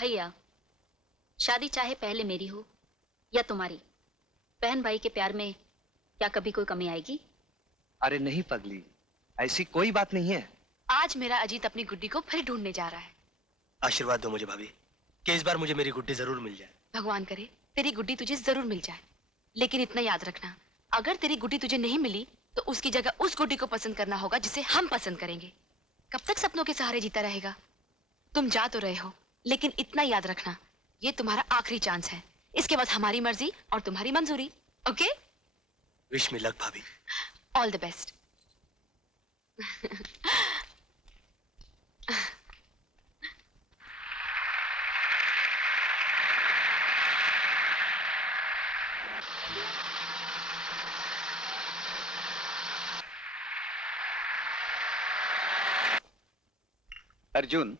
भैया, शादी चाहे पहले मेरी हो या तुम्हारी, बहन भाई के प्यार में क्या कभी कोई कमी आएगी? अरे नहीं पगली, ऐसी कोई बात नहीं है। आज मेरा अजीत अपनी गुड्डी को फिर ढूंढने जा रहा है। आशीर्वाद दो मुझे भाभी कि इस बार मुझे मेरी गुड्डी जरूर मिल जाए। भगवान करे तेरी गुड्डी तुझे जरूर मिल जाए, लेकिन इतना याद रखना, अगर तेरी गुड्डी तुझे नहीं मिली तो उसकी जगह उस गुड्डी को पसंद करना होगा जिसे हम पसंद करेंगे। कब तक सपनों के सहारे जीता रहेगा? तुम जा तो रहे हो, लेकिन इतना याद रखना, ये तुम्हारा आखिरी चांस है। इसके बाद हमारी मर्जी और तुम्हारी मंजूरी। ओके? विश मी लक भाभी। All the best. अर्जुन,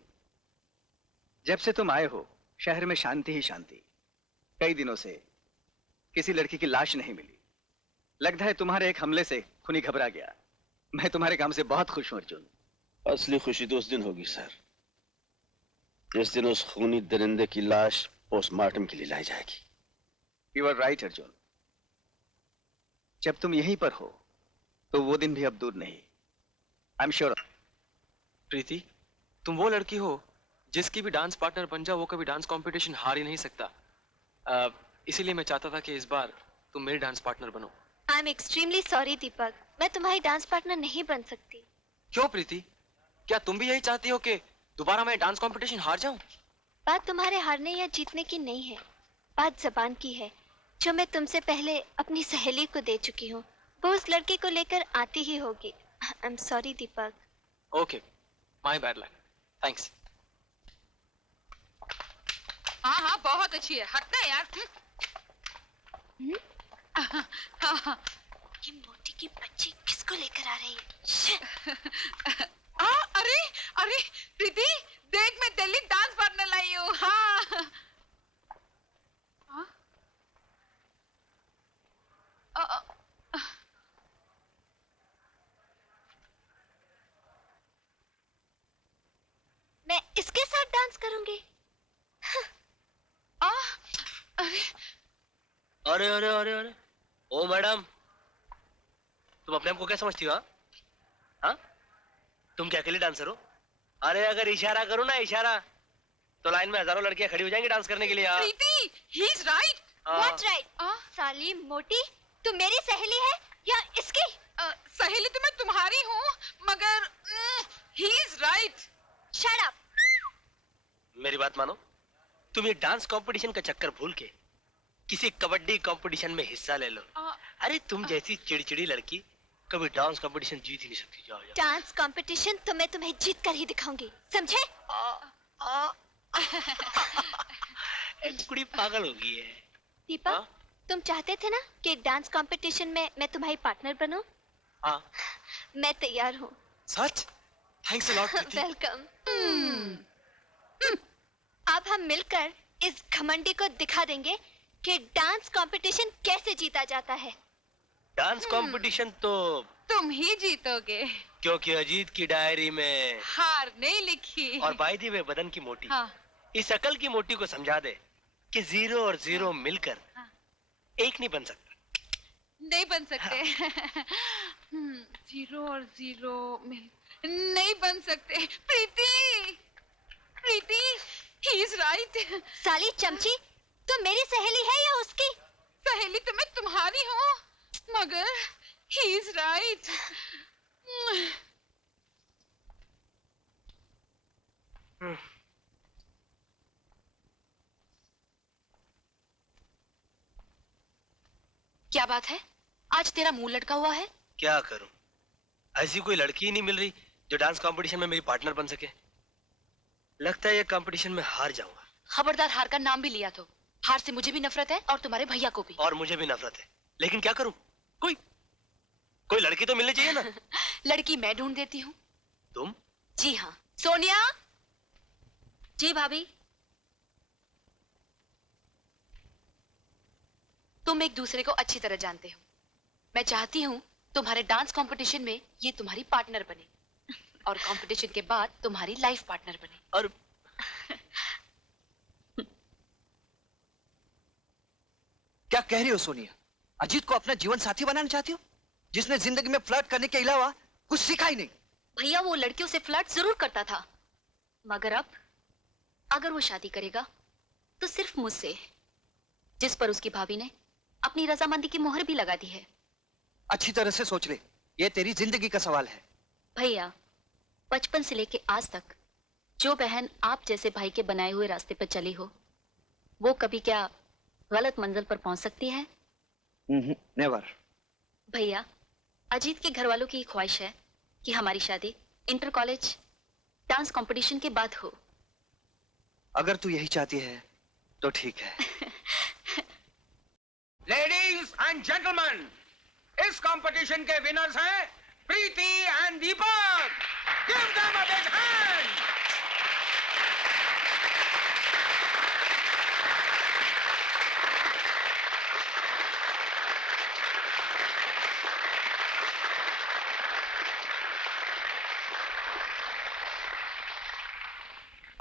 जब से तुम आए हो शहर में शांति ही शांति। कई दिनों से किसी लड़की की लाश नहीं मिली। लगता है तुम्हारे एक हमले से खूनी घबरा गया। मैं तुम्हारे काम से बहुत खुश हूं अर्जुन। असली खुशी तो उस दिन होगी सर, जिस दिन उस खूनी दरिंदे की लाश पोस्टमार्टम के लिए लाई जाएगी। You are right Arjun. जब तुम यहीं पर हो तो वो दिन भी अब दूर नहीं। I am sure. प्रीति, तुम वो लड़की हो जिसकी भी डांस पार्टनर बन जाओ वो कभी डांस कंपटीशन हार ही नहीं सकता। इसीलिए मैं चाहता था कि इस बार तुम मेरी डांस पार्टनर बनो। आई एम एक्सट्रीमली सॉरी दीपक, मैं तुम्हारी डांस पार्टनर नहीं बन सकती। क्यों प्रीति, क्या तुम भी यही चाहती हो कि दोबारा मैं डांस कंपटीशन हार जाऊं? बात तुम्हारे हारने या जीतने की नहीं है, बात जबान की है, जो मैं तुमसे पहले अपनी सहेली को दे चुकी हूँ। वो उस लड़के को लेकर आती ही होगी। I am sorry Deepak. Okay, my bad luck. Thanks. हाँ हाँ बहुत अच्छी है, हटना है यार। ये मोटी की बच्ची किसको लेकर आ रही है? अरे अरे प्रीति, देख मैं दिल्ली डांस पार्टनर लाई हूँ। हाँ हाँ? मैं इसके साथ डांस करूंगी। अरे अरे अरे अरे, ओ मैडम, तुम अपने आप को क्या समझती हो? हाँ, तुम क्या अकेले डांसर हो? अरे अगर इशारा करो ना इशारा, तो लाइन में हजारों लड़कियां खड़ी हो जाएंगी डांस करने के लिए। Preeti, he is right. What right? साली मोटी, तू मेरी सहेली है या इसकी? सहेली तो मैं तुम्हारी हूँ, मगर ही इज राइट। Shut up. मेरी बात मानो, तुम ये डांस कंपटीशन का चक्कर भूल के किसी कबड्डी कंपटीशन में हिस्सा ले लो। अरे तुम जैसी चिड़चिड़ी लड़की कभी डांस कंपटीशन जीत ही नहीं सकती। जाओ जाओ। डांस कंपटीशन तो मैं तुम्हें जीत कर ही दिखाऊंगी, समझे? कुड़ी पागल हो गई है। दीपक, तुम चाहते थे ना कि डांस कंपटीशन में मैं तुम्हारी पार्टनर बनूं? हाँ। मैं तैयार हूँ। सच? Thanks a lot Preeti. Welcome. अब हम मिलकर इस घमंडी को दिखा देंगे कि डांस कंपटीशन कैसे जीता जाता है। डांस कंपटीशन तो तुम ही जीतोगे, क्योंकि अजीत की डायरी में हार नहीं लिखी। और बाय द वे बदन की मोटी, हाँ। इस अकल की मोटी को समझा दे कि जीरो और जीरो मिलकर एक नहीं बन सकता। नहीं बन सकते। जीरो और जीरो मिल नहीं बन सकते। प्रीति, प्रीति, ही इज राइट। साली चमची, तुम मेरी सहेली है या उसकी? सहेली तो मैं तुम्हारी हूँ, मगर ही इज राइट। क्या बात है, आज तेरा मुंह लटका हुआ है? क्या करूं, ऐसी कोई लड़की ही नहीं मिल रही जो डांस कंपटीशन में मेरी पार्टनर बन सके। लगता है ये कंपटीशन में हार जाऊंगा। खबरदार हार का नाम भी लिया तो। हार से मुझे भी नफरत है और तुम्हारे भैया को भी। और मुझे भी नफरत है, लेकिन क्या करूं? कोई लड़की तो मिलनी चाहिए ना। लड़की मैं ढूंढ देती हूँ। तुम? जी हाँ। सोनिया। जी भाभी। तुम एक दूसरे को अच्छी तरह जानते हो। मैं चाहती हूँ तुम्हारे डांस कंपटीशन में ये तुम्हारी पार्टनर बने और कंपटीशन के बाद तुम्हारी लाइफ पार्टनर बने। और क्या कह रही हो सोनिया? अजीत को अपना जीवन साथी बनाना चाहती हो, जिसने जिंदगी में फ्लर्ट करने के अलावा कुछ सीखा ही नहीं? भैया वो लड़कियों से फ्लर्ट जरूर करता था, मगर अब अगर वो शादी करेगा तो सिर्फ मुझसे, जिस पर उसकी भाभी ने अपनी रजामंदी की मोहर भी लगा दी है। अच्छी तरह से सोच ले, ये तेरी जिंदगी का सवाल है। भैया, बचपन से लेके आज तक जो बहन आप जैसे भाई के बनाए हुए रास्ते पर चली हो, वो कभी क्या गलत मंजिल पर पहुंच सकती है? नेवर। भैया, अजीत के घर वालों की ख्वाहिश है कि हमारी शादी इंटर कॉलेज डांस कंपटीशन के बाद हो। अगर तू यही चाहती है तो ठीक है। लेडीज एंड जेंटलमैन, इस कंपटीशन के विनर्स हैं Preeti and Deepak. Give them a big hand.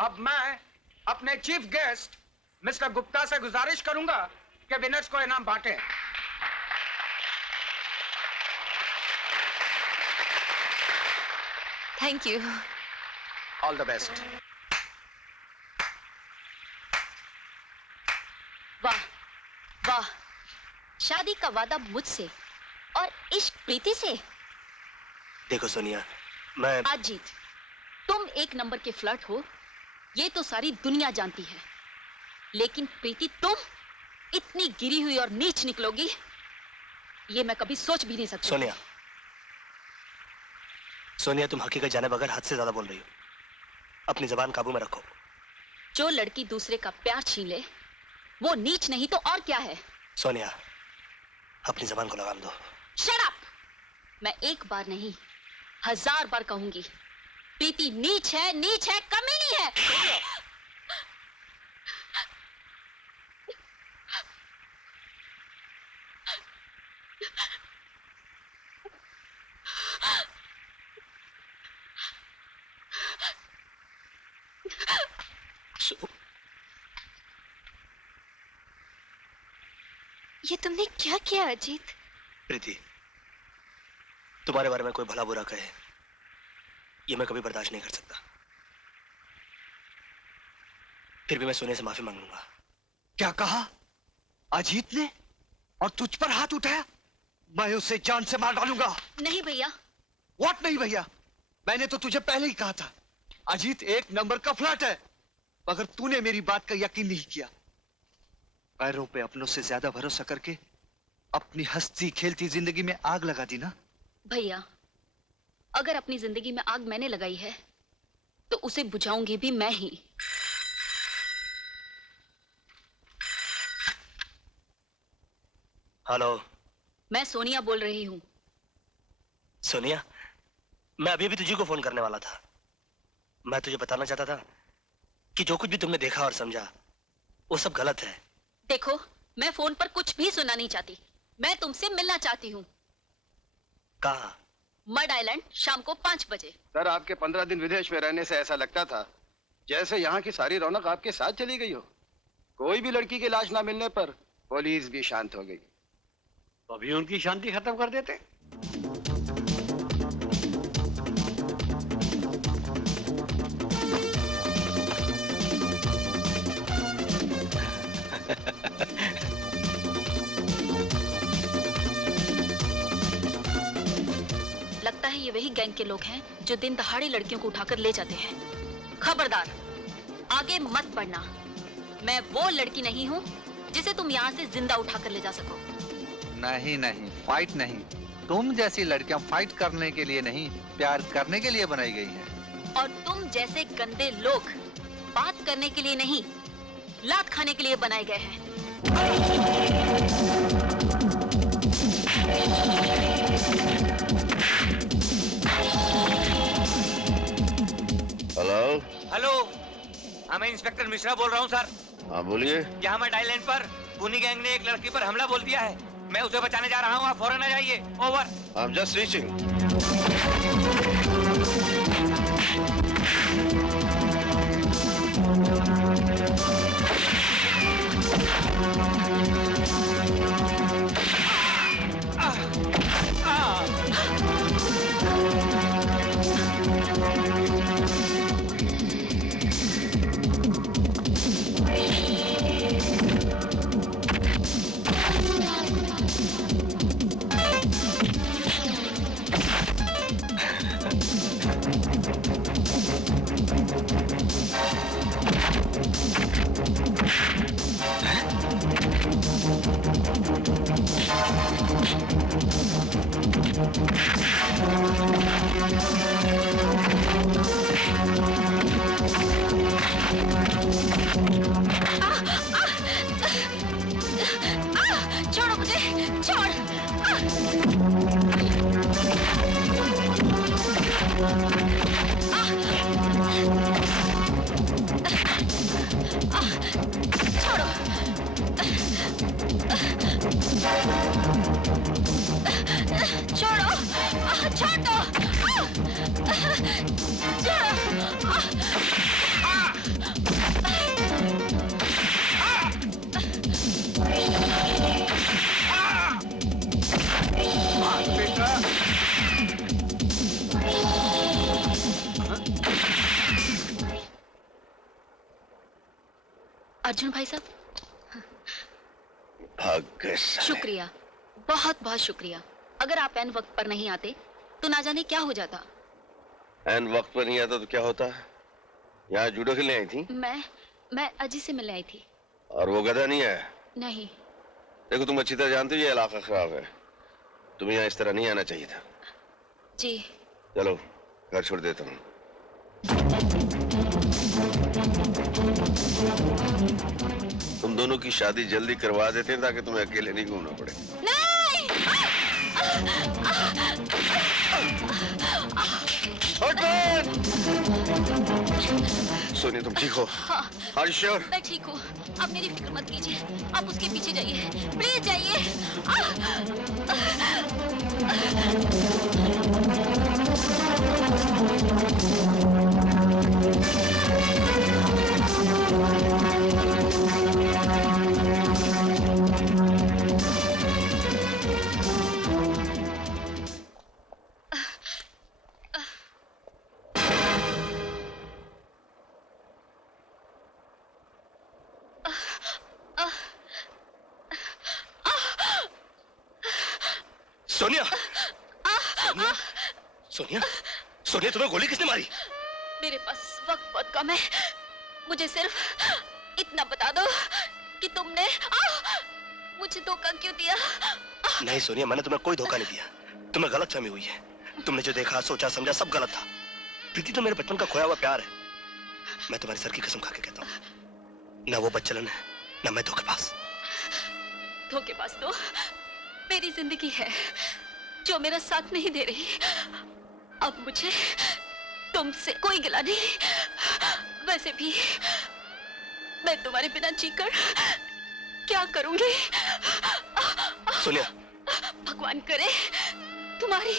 अब मैं अपने चीफ गेस्ट मिस्टर गुप्ता से गुजारिश करूंगा कि विनर्स को इनाम बांटे। Thank you. All the best. वाह वाह, शादी का वादा मुझसे और इश्क प्रीति से। देखो सोनिया, मैं अजीत, तुम एक नंबर के फ्लर्ट हो, ये तो सारी दुनिया जानती है, लेकिन प्रीति तुम इतनी गिरी हुई और नीच निकलोगी, ये मैं कभी सोच भी नहीं सकती। सोनिया, सोनिया तुम हकीकत जाने बगैर हद से ज्यादा बोल रही हो। अपनी जबान काबू में रखो। जो लड़की दूसरे का प्यार छीन ले वो नीच नहीं तो और क्या है? सोनिया, अपनी जबान को लगाम दो। Shut up! मैं एक बार नहीं 1000 बार कहूंगी, प्रीति नीच है, कमीनी है। ये तुमने क्या किया अजीत? प्रीति, तुम्हारे बारे में कोई भला बुरा कहे, ये मैं कभी बर्दाश्त नहीं कर सकता। फिर भी मैं सोनिया से माफी मांग लूंगा। क्या कहा? अजीत ने? और तुझ पर हाथ उठाया? मैं उसे जान से मार डालूंगा। नहीं भैया। व्हाट नहीं भैया? मैंने तो तुझे पहले ही कहा था, अजीत एक नंबर का फ्लर्ट है, मगर तूने मेरी बात का यकीन नहीं किया। पैरों पे अपनों से ज्यादा भरोसा करके अपनी हंसती खेलती जिंदगी में आग लगा दी ना। भैया, अगर अपनी जिंदगी में आग मैंने लगाई है तो उसे बुझाऊंगी भी मैं ही। हेलो, मैं सोनिया बोल रही हूँ। सोनिया, मैं अभी भी तुझे को फोन करने वाला था। मैं तुझे बताना चाहता था कि जो कुछ भी तुमने देखा और समझा वो सब गलत है। देखो, मैं फोन पर कुछ भी सुनना नहीं चाहती, मैं तुमसे मिलना चाहती हूँ। कहाँ? मड आइलैंड, शाम को 5 बजे। सर, आपके 15 दिन विदेश में रहने से ऐसा लगता था जैसे यहाँ की सारी रौनक आपके साथ चली गई हो। कोई भी लड़की की लाश ना मिलने पर पुलिस भी शांत हो गई। तो अभी उनकी शांति खत्म कर देते। लगता है ये वही गैंग के लोग हैं जो दिन दहाड़े लड़कियों को उठाकर ले जाते हैं। खबरदार, आगे मत बढ़ना। मैं वो लड़की नहीं हूँ जिसे तुम यहाँ से जिंदा उठाकर ले जा सको। नहीं नहीं, फाइट नहीं। तुम जैसी लड़कियां फाइट करने के लिए नहीं, प्यार करने के लिए बनाई गई हैं। और तुम जैसे गंदे लोग बात करने के लिए नहीं, लात खाने के लिए बनाए गए हैं। हेलो। हेलो, मैं इंस्पेक्टर मिश्रा बोल रहा हूँ सर। हाँ बोलिए। यहाँ मैं आइलैंड पर पुनी गैंग ने एक लड़की पर हमला बोल दिया है। मैं उसे बचाने जा रहा हूँ, आप फौरन आ जाइए। Over. I am just reaching. छोड़ो। छोड़ो, छोड़ दो। अर्जुन भाई साहब, भाग गए साले। शुक्रिया, बहुत बहुत शुक्रिया। अगर आप एन वक्त पर नहीं आते तो ना जाने क्या हो जाता। एन वक्त पर नहीं आता तो क्या होता? यहाँ जूडो खेलने आई थी? मैं अजी से मिलने आई थी। और वो गधा नहीं आया? नहीं। देखो, तुम अच्छी तरह जानते हो ये इलाका खराब है, तुम्हें यहाँ इस तरह नहीं आना चाहिए था। जी। चलो घर छोड़ देता हूँ। तुम दोनों की शादी जल्दी करवा देते हैं ताकि तुम्हें अकेले नहीं घूमना पड़े। नहीं! सोनिया, तुम ठीक हो? हाँ। Are you sure? मैं ठीक हूँ। आप मेरी फिक्र मत कीजिए। आप उसके पीछे जाइए, प्लीज जाइए। सोनिया, सोनिया, सोनिया, सोनिया, तुम्हें गोली किसने मारी? मेरे पास वक्त बहुत कम है। मुझे सिर्फ इतना बता दो कि तुमने मुझे धोखा क्यों दिया? नहीं सोनिया, मैंने तुम्हें कोई धोखा नहीं दिया। तुम्हें गलतफहमी हुई है। तुमने जो देखा, सोचा, समझा सब गलत था। प्रीति तो मेरे बचपन का खोया हुआ प्यार है। मैं तुम्हारी सर की कसम खा के कहता हूँ, ना वो बच्चलन है, ना मैं धोखेबाज। धोखेबाज तो मेरी जिंदगी है जो मेरा साथ नहीं दे रही। अब मुझे तुमसे कोई गिला नहीं। वैसे भी मैं तुम्हारे बिना जीकर क्या करूंगी? सोनिया, भगवान करे तुम्हारी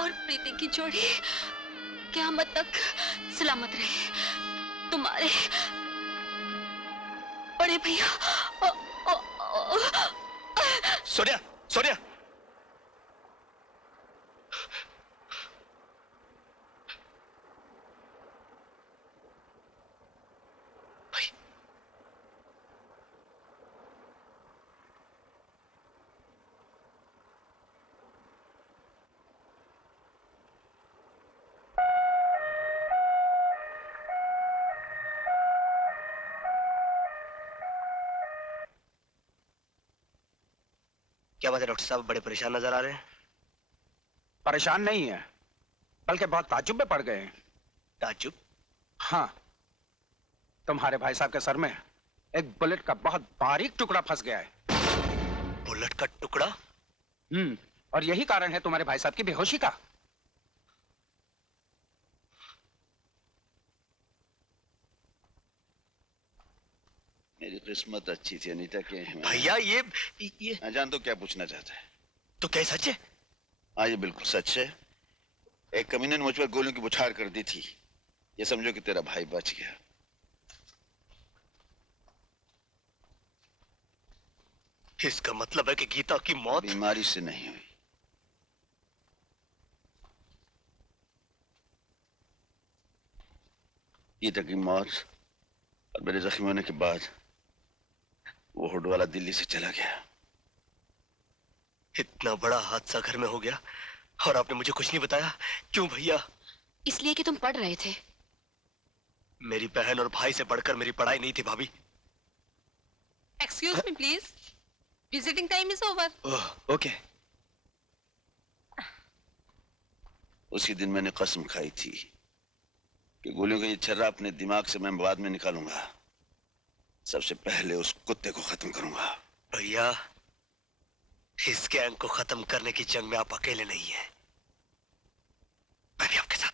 और प्रीति की जोड़ी क़यामत तक सलामत रहे। तुम्हारे बड़े भैया। सोनिया, सोनिया, भाई, क्या बात है डॉक्टर साहब, बड़े परेशान नजर आ रहे हैं। परेशान नहीं है, बल्कि बहुत ताज्जुब में पड़ गए हैं। ताज्जुब? हाँ, तुम्हारे भाई साहब के सर में एक बुलेट का बहुत बारीक टुकड़ा फंस गया है। बुलेट का टुकड़ा? और यही कारण है तुम्हारे भाई साहब की बेहोशी का। मेरी किस्मत अच्छी थी अनीता के। भैया ये मैं जान तो क्या पूछना चाहता है। तो क्या सच है? हाँ, ये बिल्कुल सच है। एक कमीने ने मुझ पर गोलियों की बौछार कर दी थी। ये समझो कि तेरा भाई बच गया। इसका मतलब है कि गीता की मौत बीमारी से नहीं हुई। गीता की मौत और मेरे जख्मी होने के बाद वो हुड वाला दिल्ली से चला गया। इतना बड़ा हादसा घर में हो गया और आपने मुझे कुछ नहीं बताया। क्यों भैया? इसलिए कि तुम पढ़ रहे थे। मेरी बहन और भाई से बढ़कर मेरी पढ़ाई नहीं थी भाभी। Excuse me, please. Visiting time is over. Okay. उसी दिन मैंने कसम खाई थी कि गोलियों का ये छर्रा अपने दिमाग से मैं बाद में निकालूंगा। सबसे पहले उस कुत्ते को खत्म करूंगा। भैया, इस गैंग को खत्म करने की जंग में आप अकेले नहीं है, मैं भी आपके साथ।